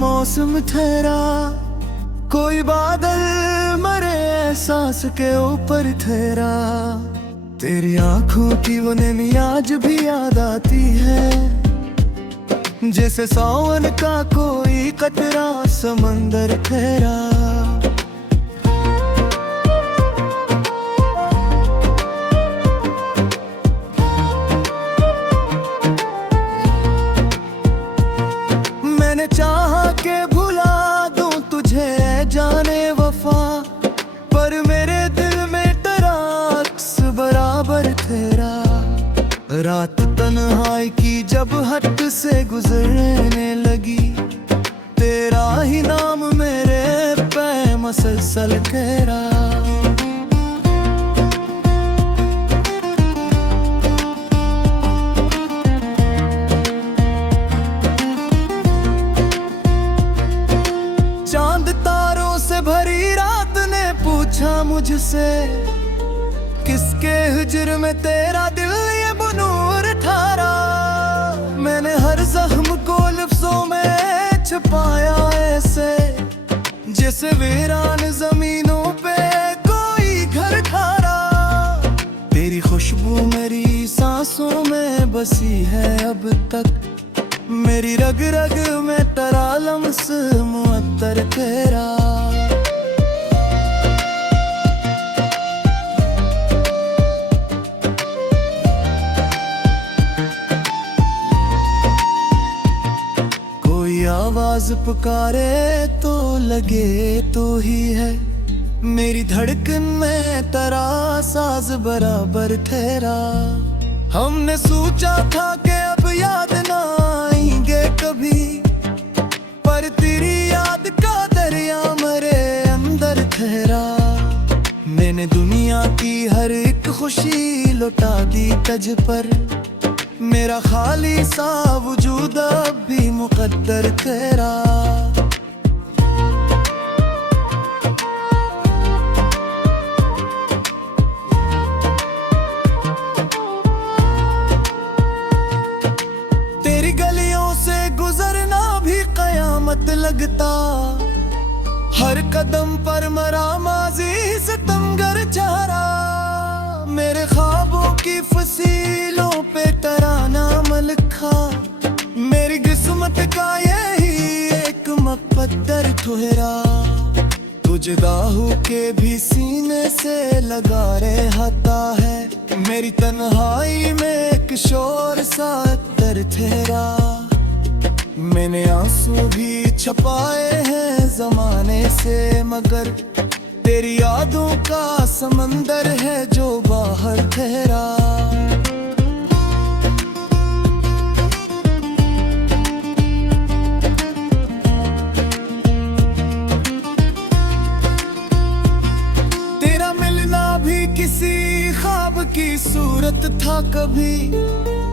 मौसम ठहरा, कोई बादल मरे एहसास के ऊपर ठहरा। तेरी आंखों की वो नैनी आज भी याद आती है, जैसे सावन का कोई कतरा समंदर ठहरा। मैंने चाहा के भुला दूं तुझे जाने वफा, पर मेरे दिल में तेरा अक्स बराबर तेरा। रात तन्हाई की जब हद से गुजरने लगी, तेरा ही नाम मेरे पे मसलसल कहरा। चांद तारों से भरी रात ने पूछा मुझसे, किसके हिज्र में तेरा दिल ये बनूर ठारा। मैंने हर जख्म को लफ्जों में छुपाया ऐसे, जैसे वीरान जमीनों पे कोई घर ठारा। तेरी खुशबू मेरी सांसों में बसी है अब तक, मेरी रग रग में तेरा लम्स मुअत्तर तेरा। कोई आवाज पुकारे तो लगे तो ही है, मेरी धड़कन में तेरा साज बराबर ठहरा। हमने सोचा था कि अब याद ना आएंगे कभी, पर तेरी याद का दरिया मेरे अंदर ठहरा। मैंने दुनिया की हर एक खुशी लुटा दी तझ पर, मेरा खाली सा वजूद अब भी मुकद्दर तेरा। तेरी गलियों से गुजरना भी कयामत लगता, हर कदम पर मरा माजी सितमगर चारा। मेरे ख्वाबों की फसीलों पे तराना मलखा, मेरी किस्मत का यही एक मुकद्दर ठहरा। तुझे दाहू के भी सीने से लगा रहता है, मेरी तन्हाई में एक शोर सा अत्तर ठहरा। मैंने आंसू भी छपाए हैं जमाने से, मगर तेरी यादों का समंदर है जो बाहर ठहरा। तेरा मिलना भी किसी ख्वाब की सूरत था कभी,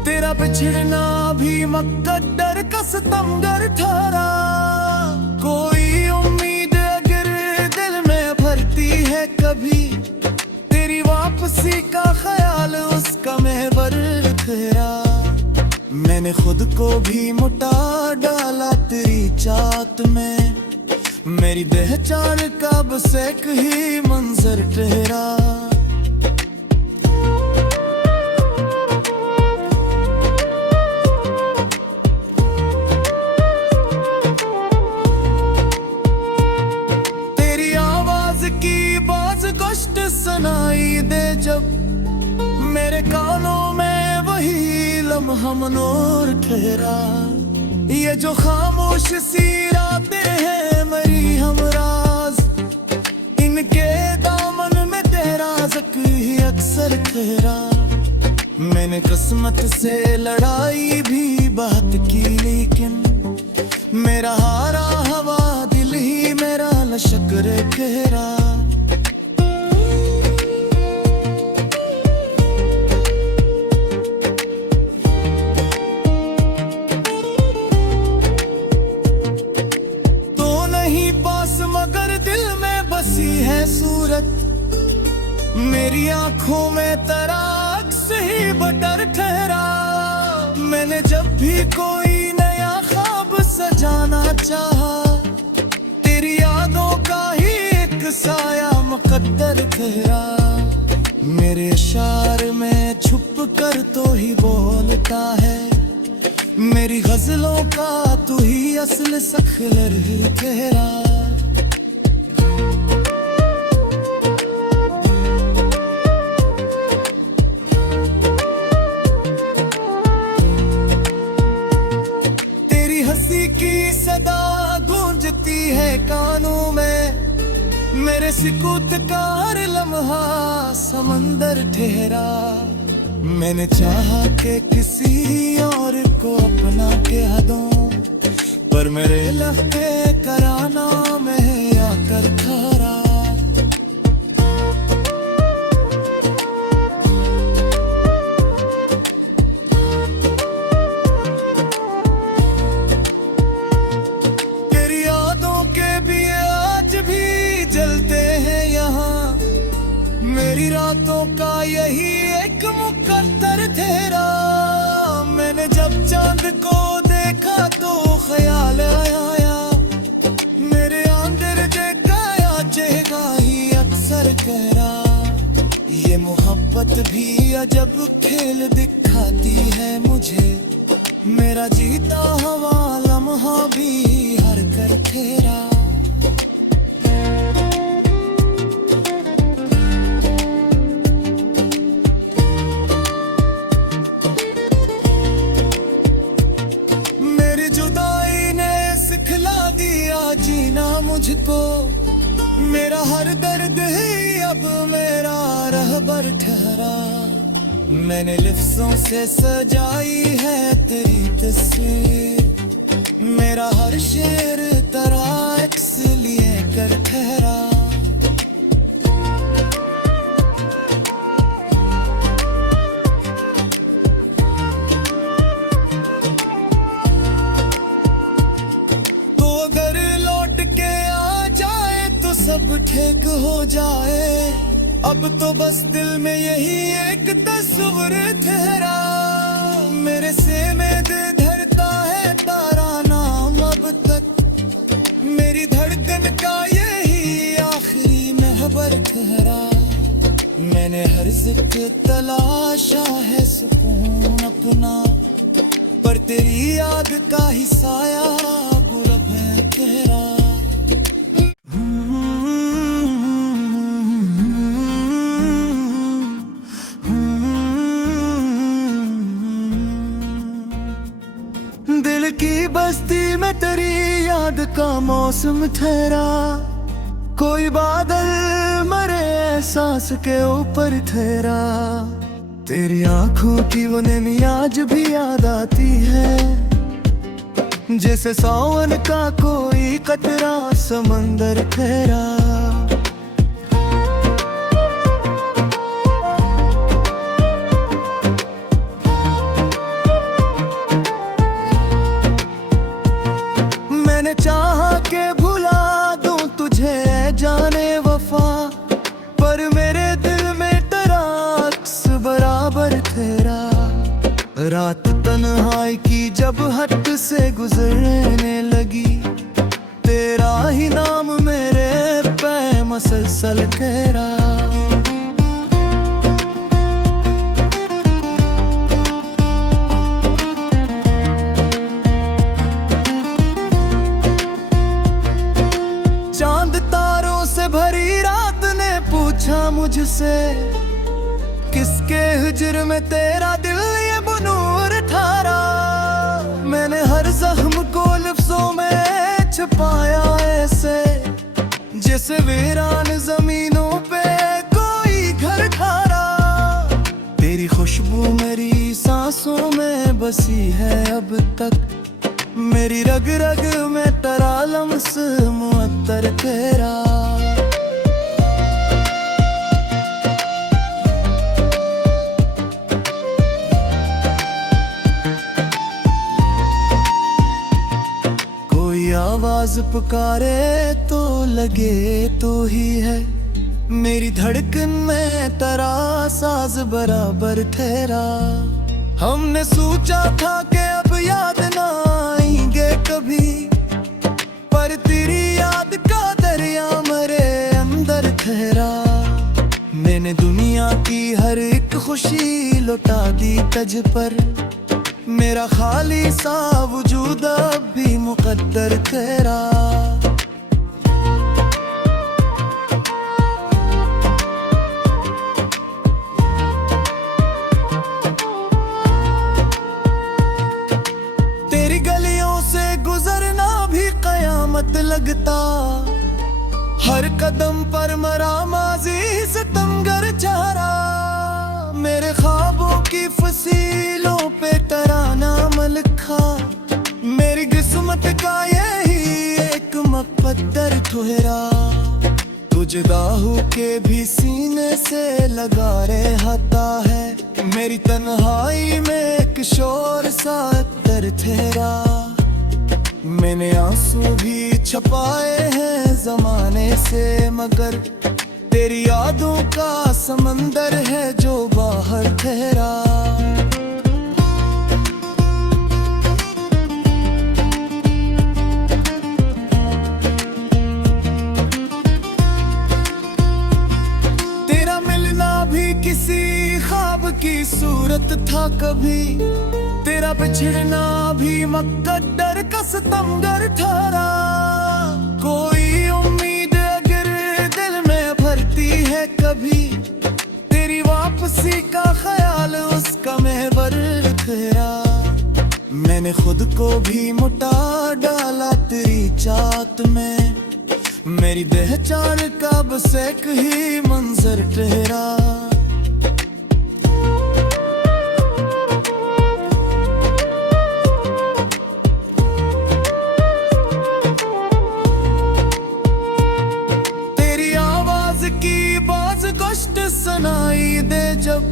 तेरा बिछड़ना भी मुकद्दर का सितमगर ठहरा। कोई उम्मीद अगर दिल में भरती है कभी, तेरी वापसी का ख्याल उसका महवर ठहरा। मैंने खुद को भी मुटा डाला तेरी चाहत में, मेरी पहचान का बस एक ही मंजर ठहरा। सुनाई दे जब मेरे कानों में वही लम्हा मनोर ठहरा। ये जो खामोश सी रातें हैं मेरी हमराज, इनके दामन में तेरा ज़िक्र ही अक्सर ठहरा। मैंने किस्मत से लड़ाई भी बहुत की, लेकिन मेरा हारा हवा दिल ही मेरा लश्कर कहरा। सूरत मेरी आंखों में तेरा अक्स ही बटर ठहरा। मैंने जब भी कोई नया ख्वाब सजाना चाहा, तेरी यादों का ही एक साया मुकद्दर ठहरा। मेरे इशार में छुप कर तो ही बोलता है, मेरी गजलों का तू ही असल सखलर ही ठहरा। तेरी हंसी की सदा गूंजती है कानों में, मेरे सुकूत का हर लम्हा समंदर ठहरा। मैंने चाहा कि किसी और को अपना कह दूं, पर मेरे लफ्ज़े कराना में आकर ठहरा। तेरी यादों के भी आज भी जलते हैं यहाँ, मेरी रातों का यही एक मुकद्दर ठहरा। मैंने जब चांद को देखा तो ख्याल आया, मेरे अंदर जगाया चेहरा ही अक्सर कहरा। ये मोहब्बत भी अजब खेल दिखाती है मुझे, मेरा जीता हुआ लम्हा भी हर कर ठहरा। सिखला दिया जीना मुझको, मेरा हर दर्द ही अब मेरा रहबर ठहरा। मैंने लिफ्ज़ों से सजाई है तेरी तस्वीर, मेरा हर शेर तेरा अक्स लिए कर ठहरा। सब ठीक हो जाए, अब तो बस दिल में यही एक तस्वीर ठहरा। मेरे सीने में धरता है तारा नाम अब तक, मेरी धड़कन का यही आखिरी महबर ठहरा। मैंने हर जिक्र तलाशा है सुकून अपना, पर तेरी याद का ही साया गुलाब है तेरा। दिल की बस्ती में तेरी याद का मौसम ठहरा, कोई बादल मरे एहसास के ऊपर ठहरा। तेरी आंखों की वो नैनी आज भी याद आती है, जैसे सावन का कोई कतरा समंदर ठहरा। मैंने चाहा के भुला दूं तुझे जाने वफा, पर मेरे दिल में तेरा अक्स बराबर ठहरा। रात तन्हाई की जब हट से गुजरने लगी, तेरा ही नाम मेरे पे मसलसल कहरा। भरी रात ने पूछा मुझसे, किसके हिजर में तेरा दिल ये बनूर ठारा। मैंने हर जख्म को लफ्जों में छुपाया ऐसे, जैसे वीरान जमीनों पे कोई घर ठारा। तेरी खुशबू मेरी सांसों में बसी है अब तक, मेरी रग रग में तेरा लम्स मुअत्तर तेरा। आवाज पुकारे तो लगे तो ही है, मेरी धड़कन में तेरा साज बराबर ठहरा। हमने सोचा था कि अब याद ना आएंगे। कभी, पर तेरी याद का दरिया मेरे अंदर ठहरा। मैंने दुनिया की हर एक खुशी लुटा दी तझ पर, मेरा खाली सा वजूद अब भी मुकद्दर तेरा। तेरी गलियों से गुजरना भी कयामत लगता, हर कदम पर मरा माजी सितमगर चारा। मेरे ख्वाबों की फसीलों पे तराना मलखा, मेरी किस्मत का यही एक मुकद्दर ठहरा। तुझे दाहू के भी सीने से लगा रहता है, मेरी तन्हाई में एक शोर सा अत्तर ठहरा। मैंने आंसू भी छपाए हैं जमाने से, मगर तेरी यादों का समंदर है जो बाहर ठहरा। तेरा मिलना भी किसी ख्वाब की सूरत था कभी, तेरा बिछड़ना भी मुकद्दर का सितमगर ठहरा। कोई उम्मीद अगर दिल में भरती है कभी, तेरी वापसी का ख्याल उसका महवर ठहरा। मैंने खुद को भी मुटा डाला तेरी चाहत में, मेरी पहचान का बस एक ही मंजर ठहरा। सुनाई दे जब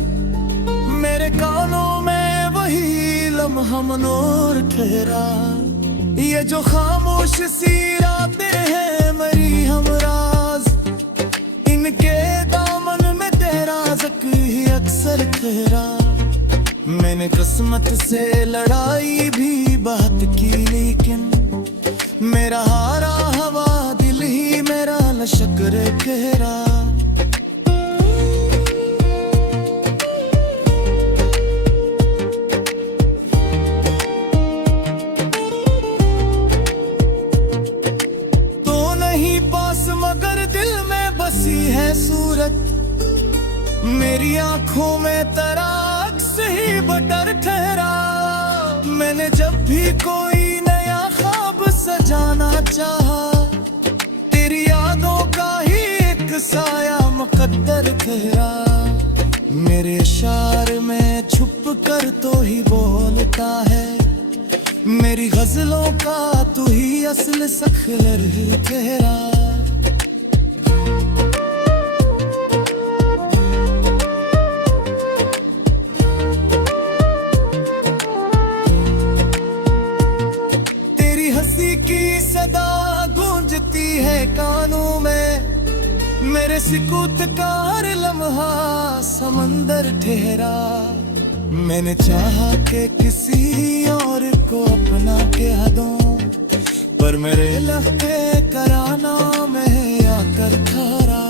मेरे कानों में वही लम्हा मनोर ठहरा। ये जो खामोश सी रातें हैं मेरी हमराज, इनके दामन में तेरा ज़िक्र ही अक्सर ठहरा। मैंने किस्मत से लड़ाई भी बहुत की, लेकिन मेरा हारा हवा दिल ही मेरा लश्कर कहरा। मगर दिल में बसी है सूरत, मेरी आंखों में तेरा अक्स ही बटर ठहरा। मैंने जब भी कोई नया ख्वाब सजाना चाहा, तेरी यादों का ही एक साया मुकद्दर ठहरा। मेरे इशार में छुप कर तो ही बोलता है, मेरी गजलों का तू ही असल सखलर ठहरा। की सदा गूंजती है कानों में, मेरे सुकूत का हर लम्हा समंदर ठहरा। मैंने चाहा कि किसी और को अपना कह दूं, पर मेरे लफ्ज़े कराना में आकर ठहरा।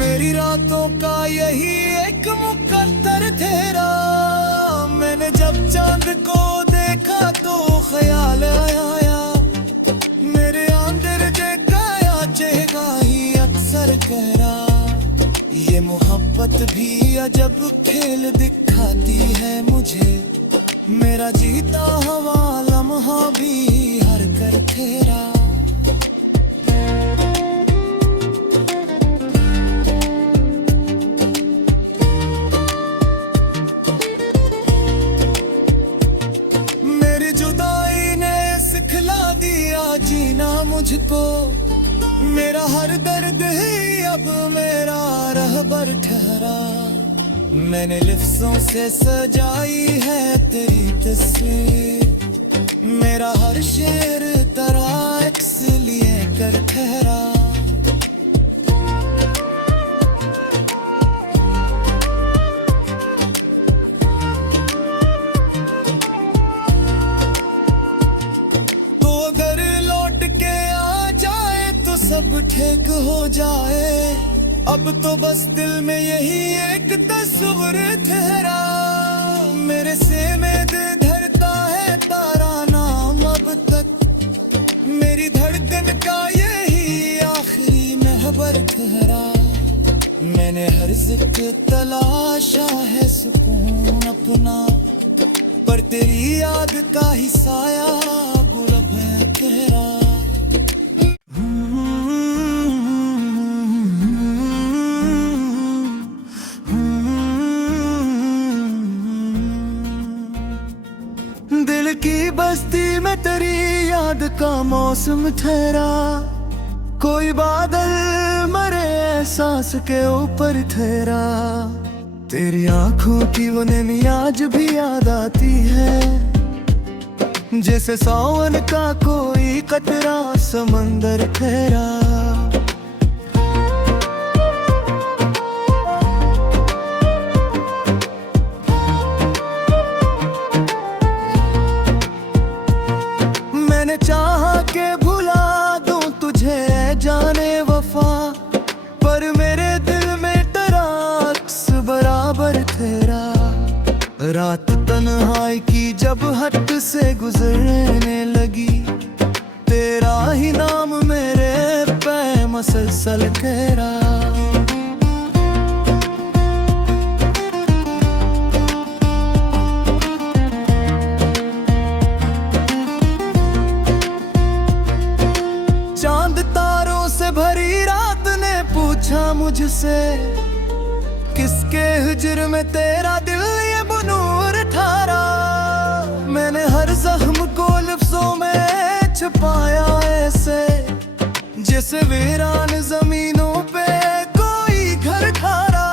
मेरी रातों का यही एक मुकद्दर ठहरा। मैंने जब चांद को देखा तो ख्याल आया, मेरे अंदर जगाया चेहरा ही अक्सर कहरा। ये मोहब्बत भी अजब खेल दिखाती है मुझे, मेरा जीता हुआ लम्हा भी हर कर ठहरा। जीना मुझको मेरा हर दर्द ही अब मेरा रहबर ठहरा। मैंने लिफ्ज़ों से सजाई है तेरी तस्वीर, मेरा हर शेर तेरा इसलिए कर ठहरा। तो अगर लौट के आ जाए तो सब ठीक हो जाए। अब तो बस दिल में यही एक तस्वीर ठहरा। मेरे से में दिल धरता है तारा नाम अब तक। मेरी धड़कन का यही आखिरी महबर ठहरा। मैंने हर जिक्र तलाशा है सुकून अपना, पर तेरी याद का ही साया गुलाब है तेरा। दिल की बस्ती में तेरी याद का मौसम ठहरा। कोई बादल मरे एहसास के ऊपर ठहरा। तेरी आंखों की वो नैनी आज भी याद आती है, जैसे सावन का कोई कतरा समंदर ठहरा। मैंने चाहा के भुला दूं तुझे जाने वफा, पर मेरे दिल में तेरा अक्स बराबर ठहरा। रात तन्हाई की जब हट से गुजरने लगी, तेरा ही नाम मेरे पे मसलसल कहरा। चांद तारों से भरी रात ने पूछा मुझसे, किसके हिजर में तेरा दिल ये बनूर ठारा। मैंने हर जख्म को लफ्जों में छुपाया ऐसे, जैसे वीरान जमीनों पे कोई घर खारा।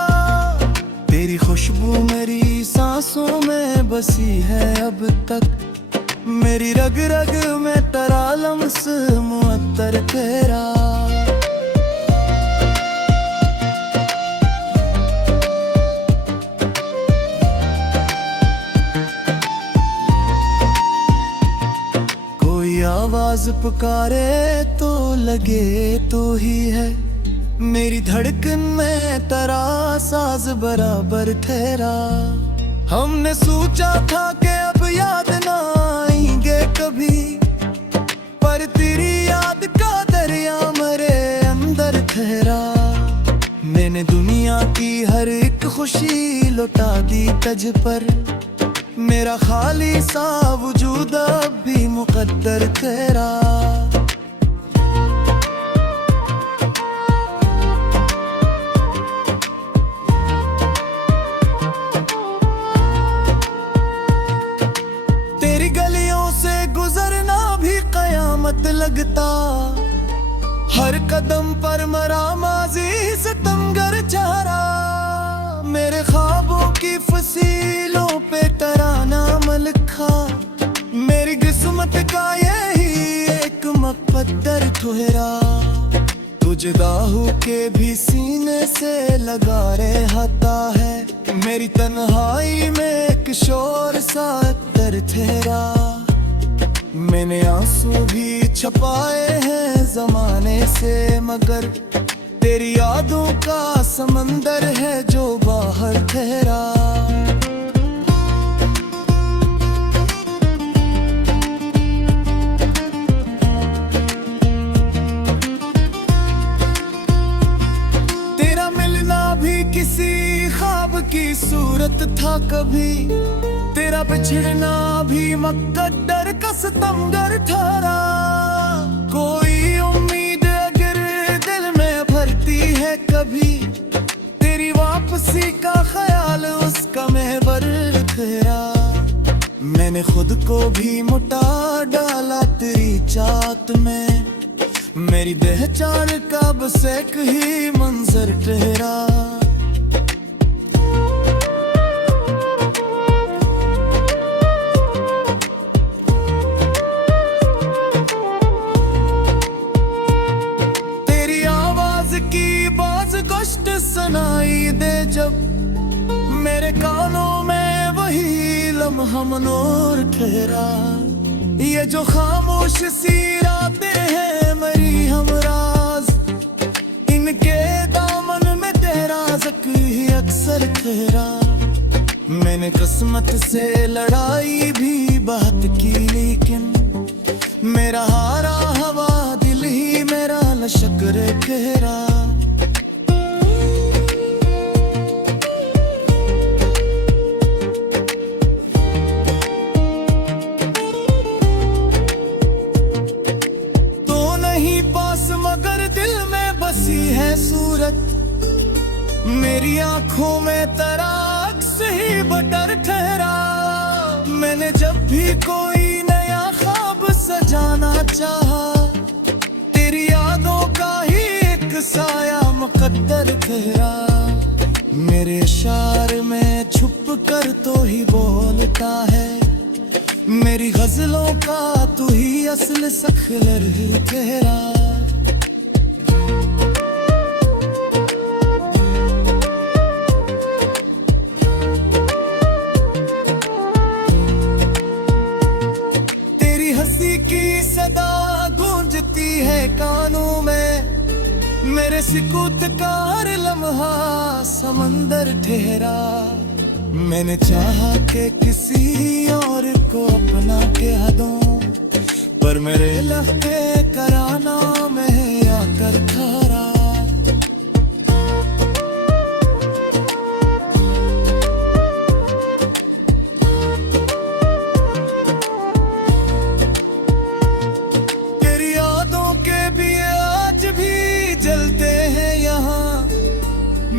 तेरी खुशबू मेरी सांसों में बसी है अब तक। मेरी रग रग में तेरा लम्स मुअत्तर तेरा। आवाज पुकारे तो लगे तो ही है, मेरी धड़कन में तेरा साज बराबर ठहरा। हमने सोचा था कि अब याद ना आएंगे कभी, पर तेरी याद का दरिया मेरे अंदर ठहरा। मैंने दुनिया की हर एक खुशी लुटा दी तझ पर, मेरा खाली सा वजूद अब भी मुकद्दर तेरा। तेरी गलियों से गुजरना भी कयामत लगता, हर कदम पर मरा माजी सितमगर चारा। मेरे ख्वाबों की फसीलों पे तेरा नाम लिखा, मेरी किस्मत का यही एक मुकद्दर ठहरा। तुझे दाहू के भी सीने से लगा रहता है, मेरी तन्हाई में एक शोर सा अत्तर ठहरा। मैंने आंसू भी छपाए हैं जमाने से, मगर तेरी यादों का समंदर है जो बाहर ठहरा। तेरा मिलना भी किसी ख्वाब की सूरत था कभी, तेरा बिछड़ना भी मुकद्दर का सितमगर ठहरा। कोई उम्मीद अगर दिल में भरती है कभी, तेरी वापसी का ख्याल उसका महबर ठहरा। मैंने खुद को भी मुटा डाला तेरी चाहत में, मेरी पहचान का बस एक ही मंजर ठहरा। सुनाई दे जब मेरे कानों में वही लम्हा मनोर ठहरा। ये जो खामोश सी रातें हैं मेरी हमराज, इनके दामन में तेरा ज़िक्र ही अक्सर ठहरा। मैंने किस्मत से लड़ाई भी बहुत की, लेकिन मेरा हारा हवा दिल ही मेरा लश्कर कहरा। तो नहीं पास मगर दिल में बसी है सूरत, मेरी आंखों में तेरा अक्स ही बटर ठहरा। मैंने जब भी कोई नया ख्वाब सजाना चाहा, तेरी यादों का ही एक साया मुकद्दर ठहरा। मेरे शार में छुप कर तो ही बोलता है, मेरी गजलों का तू ही असल सखलर ठहरा। की सदा गूंजती है कानों में, मेरे सुकूत का हर लम्हा समंदर ठहरा। मैंने चाहा कि किसी और को अपना कह दूं, पर मेरे लफ्ज़े कराना में आकर ठहरा।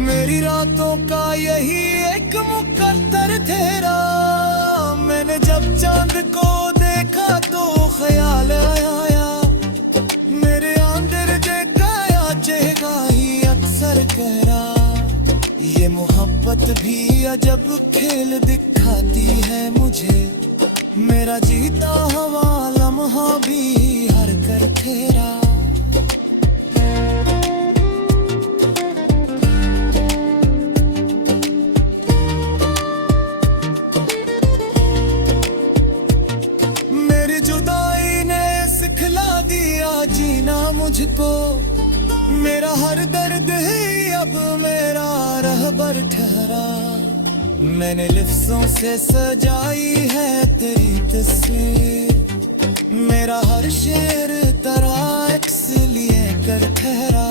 मेरी रातों का यही एक मुकद्दर ठहरा। मैंने जब चांद को देखा तो ख्याल आया, मेरे अंदर जगाया चेहरा ही अक्सर कहरा। ये मोहब्बत भी अजब खेल दिखाती है मुझे, मेरा जीता हुआ लम्हा भी हर कर ठहरा। सिखला दिया जीना मुझको, मेरा हर दर्द ही अब मेरा रहबर ठहरा। मैंने लफ्ज़ों से सजाई है तेरी तस्वीर, मेरा हर शेर तेरा अक्स लिए कर ठहरा।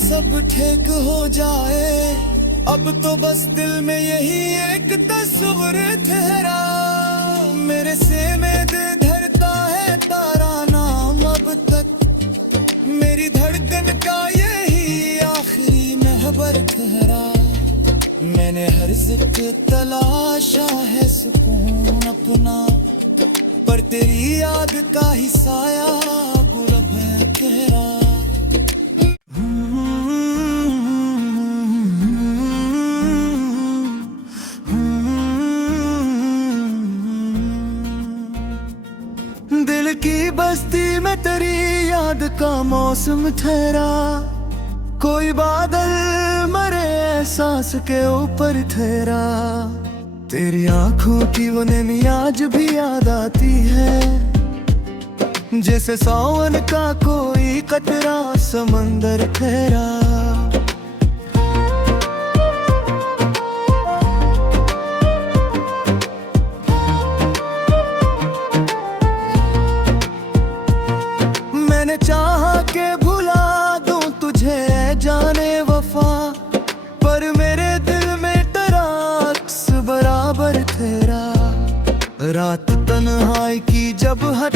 सब ठीक हो जाए, अब तो बस दिल में यही एक तस्वीर ठहरा। मेरे से में दिल धरता है तारा नाम अब तक, मेरी धड़कन का यही आखिरी महबर ठहरा। मैंने हर जिक्र तलाशा है सुकून अपना, पर तेरी याद का ही साया गुलाब है कहरा। दिल की बस्ती में तेरी याद का मौसम ठहरा, कोई बादल मरे एहसास के ऊपर ठहरा। तेरी आंखों की वो नैनी आज भी याद आती है, जैसे सावन का कोई कतरा समंदर ठहरा। मैंने चाहा के भुला दूं तुझे जाने वफा, पर मेरे दिल में तेरा अक्स बराबर ठहरा। रात तन्हाई की जब हर